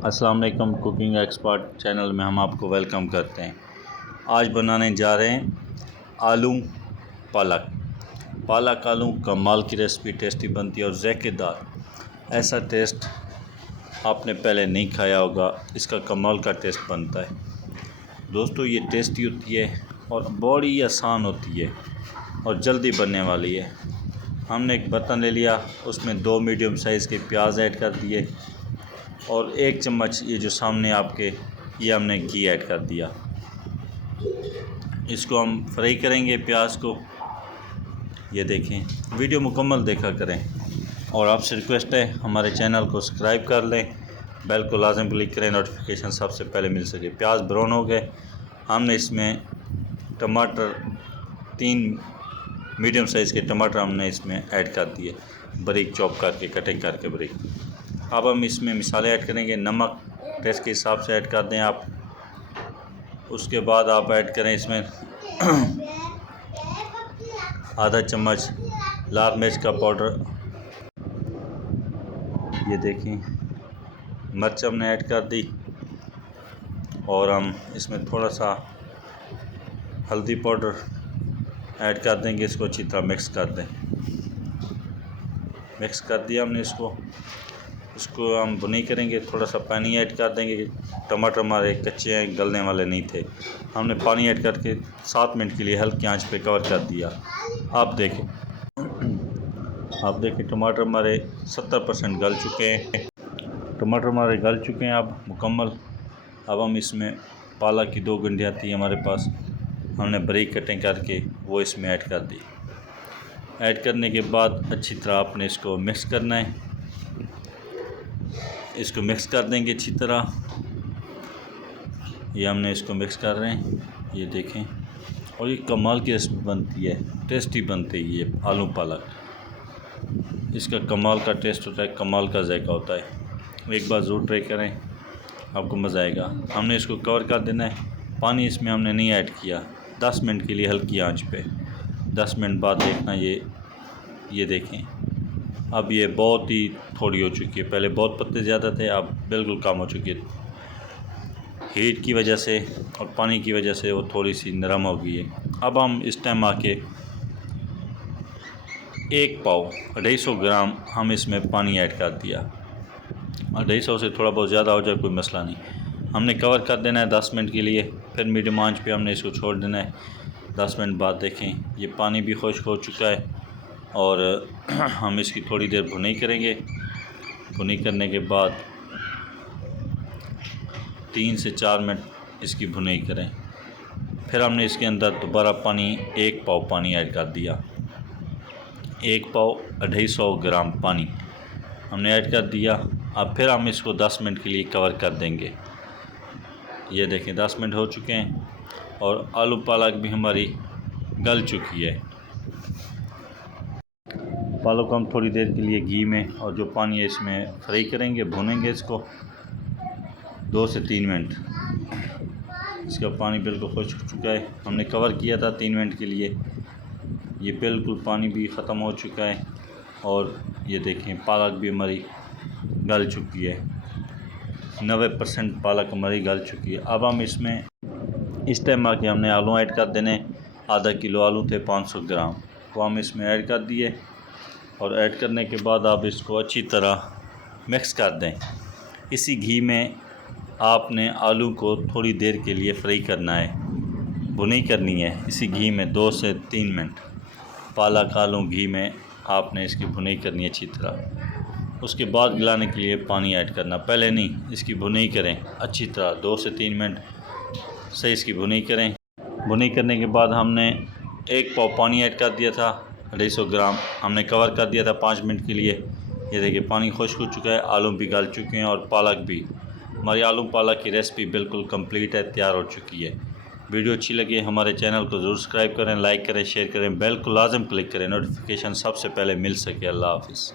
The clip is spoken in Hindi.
अस्सलाम वालेकुम। कुकिंग एक्सपर्ट चैनल में हम आपको वेलकम करते हैं। आज बनाने जा रहे हैं आलू पालक आलू कमाल की रेसिपी, टेस्टी बनती है और ज़ायकेदार। ऐसा टेस्ट आपने पहले नहीं खाया होगा, इसका कमाल का टेस्ट बनता है दोस्तों। ये टेस्टी होती है और बड़ी आसान होती है और जल्दी बनने वाली है। हमने एक बर्तन ले लिया, उसमें 2 मीडियम साइज़ के प्याज ऐड कर दिए और 1 चम्मच ये जो सामने आपके ये हमने घी ऐड कर दिया। इसको हम फ्राई करेंगे प्याज को। ये देखें, वीडियो मुकम्मल देखा करें और आपसे रिक्वेस्ट है हमारे चैनल को सब्सक्राइब कर लें, बेल को लाजम क्लिक करें, नोटिफिकेशन सबसे पहले मिल सके। प्याज ब्राउन हो गए, हमने इसमें टमाटर 3 मीडियम साइज़ के टमाटर हमने इसमें ऐड कर दिए, बारीक चॉप करके, कटिंग करके बारीक। अब हम इसमें मसाले ऐड करेंगे। नमक टेस्ट के हिसाब से ऐड कर दें आप। उसके बाद आप ऐड करें इसमें आधा चम्मच लाल मिर्च का पाउडर। ये देखें, मिर्च हमने ऐड कर दी और हम इसमें थोड़ा सा हल्दी पाउडर ऐड कर देंगे। इसको अच्छी तरह मिक्स कर दें। मिक्स कर दिया हमने इसको हम भुनी करेंगे। थोड़ा सा पानी ऐड कर देंगे। टमाटर हमारे कच्चे हैं, गलने वाले नहीं थे। हमने पानी ऐड करके 7 मिनट के लिए हल्की आंच पे कवर कर दिया। आप देखें टमाटर हमारे 70% गल चुके हैं। टमाटर हमारे गल चुके हैं अब मुकम्मल। अब हम इसमें पालक की 2 गंढियाँ थी हमारे पास, हमने बारीक कटिंग करके वो इसमें ऐड कर दी। ऐड करने के बाद अच्छी तरह आपने इसको मिक्स करना है। इसको मिक्स कर देंगे अच्छी तरह। ये हमने इसको मिक्स कर रहे हैं, ये देखें। और ये कमाल की रेसिपी बनती है, टेस्टी बनती है ये आलू पालक। इसका कमाल का टेस्ट होता है, कमाल का जायका होता है। एक बार ज़रूर ट्राई करें, आपको मज़ा आएगा। हमने इसको कवर कर देना है। पानी इसमें हमने नहीं ऐड किया। 10 मिनट के लिए हल्की आंच पे। 10 मिनट बाद देखना ये देखें, अब ये बहुत ही थोड़ी हो चुकी है। पहले बहुत पत्ते ज़्यादा थे, अब बिल्कुल कम हो चुकी है। हीट की वजह से और पानी की वजह से वो थोड़ी सी नरम हो गई है। अब हम इस टाइम आके 1 पाव 250 ग्राम हम इसमें पानी ऐड कर दिया। 250 से थोड़ा बहुत ज़्यादा हो जाए कोई मसला नहीं। हमने कवर कर देना है 10 मिनट के लिए, फिर मीडियम आंच पे हमने इसको छोड़ देना है। 10 मिनट बाद देखें, ये पानी भी खुश्क हो चुका है और हम इसकी थोड़ी देर भुनाई करेंगे। भुनाई करने के बाद 3 से 4 मिनट इसकी भुनाई करें। फिर हमने इसके अंदर दोबारा पानी 1 पाव पानी ऐड कर दिया। 1 पाव 250 ग्राम पानी हमने ऐड कर दिया। अब फिर हम इसको 10 मिनट के लिए कवर कर देंगे। ये देखें 10 मिनट हो चुके हैं और आलू पालक भी हमारी गल चुकी है। पालक को हम थोड़ी देर के लिए घी में और जो पानी है इसमें फ्राई करेंगे, भूनेंगे इसको 2 से 3 मिनट। इसका पानी बिल्कुल खुश्क हो चुका है। हमने कवर किया था 3 मिनट के लिए। ये बिल्कुल पानी भी ख़त्म हो चुका है और ये देखें पालक भी हमारी गल चुकी है। 90% पालक हमारी गल चुकी है। अब हम इसमें इस टाइम आके हमने आलू ऐड कर देने। आधा किलो आलू थे 500 ग्राम, वो हम इसमें ऐड कर दिए और ऐड करने के बाद आप इसको अच्छी तरह मिक्स कर दें। इसी घी में आपने आलू को थोड़ी देर के लिए फ्राई करना है, भुनाई करनी है इसी घी में 2 से 3 मिनट। पालक आलू घी में आपने इसकी भुनाई करनी है अच्छी तरह। उसके बाद गलाने के लिए पानी ऐड करना, पहले नहीं। इसकी भुनाई करें अच्छी तरह 2 से 3 मिनट से इसकी भुनाई करें। भुनाई करने के बाद हमने 1 पाव पानी ऐड कर दिया था, 250 ग्राम हमने कवर कर दिया था 5 मिनट के लिए। ये देखिए पानी खुश्क हो चुका है, आलू भी गल चुके हैं और पालक भी। हमारी आलू पालक की रेसिपी बिल्कुल कंप्लीट है, तैयार हो चुकी है। वीडियो अच्छी लगी हमारे चैनल को ज़रूर सब्सक्राइब करें, लाइक करें, शेयर करें, बेल को लाजम क्लिक करें, नोटिफिकेशन सबसे पहले मिल सके। अल्लाह हाफ़िज़।